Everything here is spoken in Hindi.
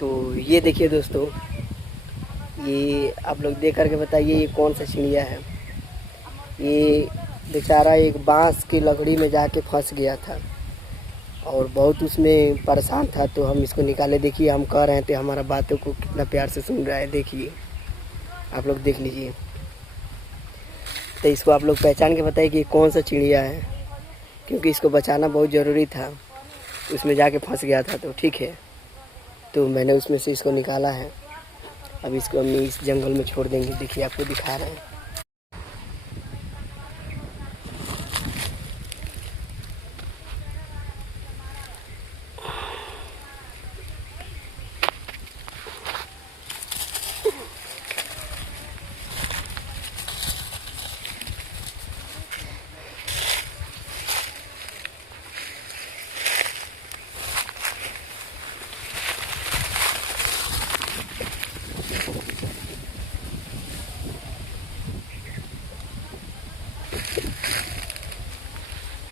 तो ये देखिए दोस्तों, ये आप लोग देख करके बताइए ये कौन सा चिड़िया है। ये बेचारा एक बांस की लकड़ी में जाके फंस गया था और बहुत उसमें परेशान था, तो हम इसको निकाले। देखिए हम कह रहे थे, हमारा बातों को कितना प्यार से सुन रहा है, देखिए आप लोग देख लीजिए। तो इसको आप लोग पहचान के बताइए कि कौन सा चिड़िया है, क्योंकि इसको बचाना बहुत ज़रूरी था, उसमें जाके फंस गया था। तो ठीक है, तो मैंने उसमें से इसको निकाला है। अब इसको हम इस जंगल में छोड़ देंगे। देखिए आपको दिखा रहे हैं।